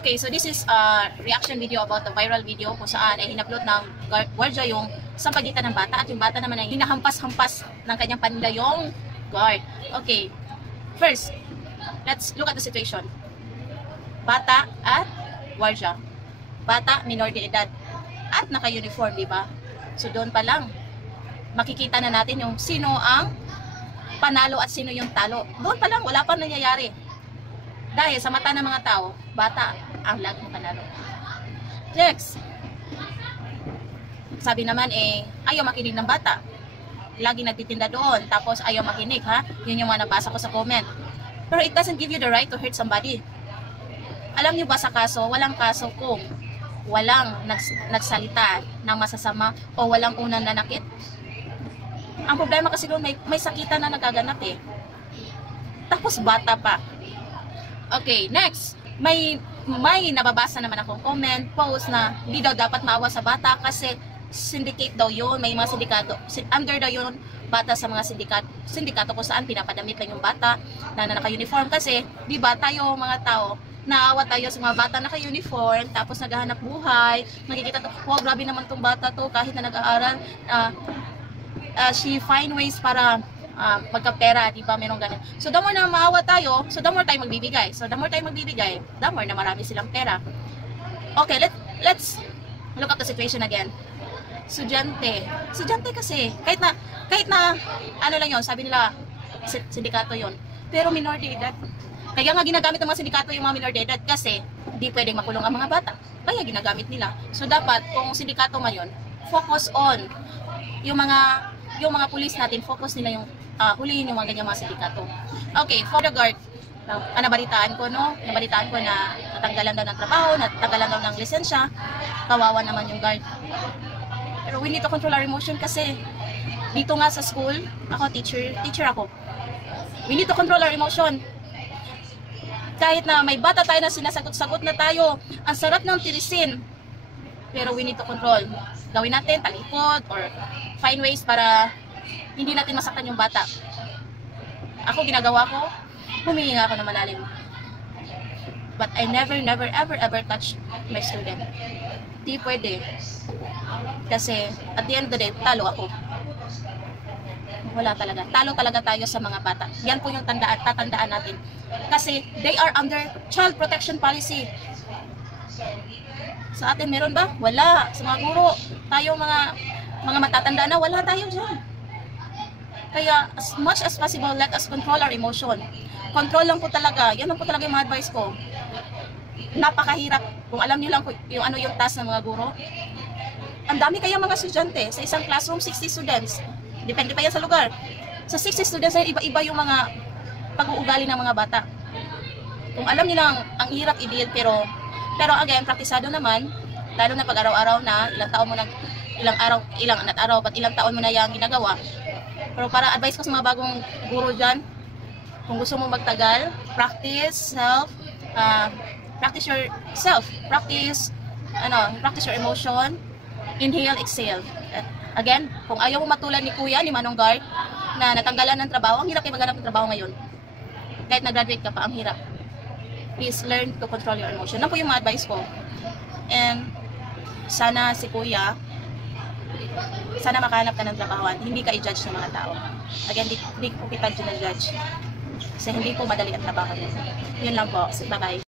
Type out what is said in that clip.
Okay, so this is a reaction video about the viral video kung saan ay hinaplot ng guardia yung sampagitan ng bata at yung bata naman ay hinahampas-hampas ng kanyang panila yung guard. Okay, first, let's look at the situation. Bata at guardia. Bata, minor de edad at naka-uniform, di ba? So doon pa lang, makikita na natin yung sino ang panalo at sino yung talo. Doon pa lang, wala pa nangyayari. Dahil sa mata ng mga tao, bata ang laging panalo. Next. Sabi naman ayaw makinig ng bata. Laging nagtitinda doon, tapos ayaw makinig, ha? Yun yung mga nabasa ko sa comment. Pero it doesn't give you the right to hurt somebody. Alam niyo ba sa kaso, walang kaso kung walang nagsalita ng masasama o walang unang nanakit. Ang problema kasi doon, may sakitan na nagaganap Tapos bata pa. Okay, next. May nababasa naman akong comment, post na hindi daw dapat maawa sa bata kasi syndicate daw yun. May mga sindikato. Under daw yun bata sa mga sindikato kung saan pinapadamit lang yung bata na naka-uniform kasi, di ba, tayo mga tao, naawa tayo sa mga bata naka-uniform, tapos naghahanap buhay, nakikita to, wow, grabe naman tong bata to, kahit na nag-aaral, she find ways para magkapera, di ba, meron ganyan. So, the more na maawa tayo, so the more tayo magbibigay. So, the more tayo magbibigay, the more na marami silang pera. Okay, let's look at the situation again. Estudyante kasi, kahit na, ano lang yon, sabi nila, sindikato yon, pero minor de edad. Kaya nga ginagamit ng mga sindikato yung mga minor de edad kasi di pwedeng makulong ang mga bata. Kaya ginagamit nila. So, dapat, kung sindikato man yun, focus on yung mga pulis natin, focus nila yung hulihin yung mga ganyang mga sindikato. Okay, for the guard, nabalitaan ko na natanggalan daw ng trabaho, natanggalan daw ng lisensya, kawawa naman yung guard. Pero we need to control our emotion kasi dito nga sa school, ako teacher ako. We need to control our emotion. Kahit na may bata tayo na sinasagot-sagot na tayo, ang sarap ng tirisin. Pero we need to control. Gawin natin, talikod, or find ways para hindi natin masaktan yung bata. Ako, ginagawa ko, humihinga ako ng malalim. But I never, ever touch my student. Di pwede. Kasi, at the end of the day, talo ako. Wala talaga. Talo talaga tayo sa mga bata. Yan po yung tatandaan natin. Kasi, they are under child protection policy. Sa atin, meron ba? Wala. Sa mga guro, tayo mga matatanda na, wala tayo dyan. Kaya, as much as possible, let us control our emotion. Control lang po talaga. Yan lang po talaga yung mga advice ko. Napakahirap. Kung alam niyo lang yung ano yung task ng mga guro. Ang dami kaya mga estudyante. Sa isang classroom, 60 students. Depende pa yan sa lugar. Sa 60 students, iba-iba yung mga pag-uugali ng mga bata. Kung alam niyo lang, ang hirap i-deal, pero again, praktisado naman, lalo na pag araw-araw na, ilang taon mo na yung ginagawa. Pero para advice ko sa mga bagong guro dyan, kung gusto mo magtagal, practice your emotion, inhale, exhale. Again, kung ayaw mo matulan ni Kuya, ni Manong Guard, na natanggalan ng trabaho, ang hirap kayo maghanap ng trabaho ngayon. Kahit nag-graduate ka pa, ang hirap. Please learn to control your emotion. Yan po yung mga advice ko. And sana si Kuya, sana makahanap ka ng trabaho. Hindi ka i-judge ng mga tao. Again, hindi po kita dyan na-judge. Kasi hindi po madali ang trabaho niya. Yun lang po. Bye-bye.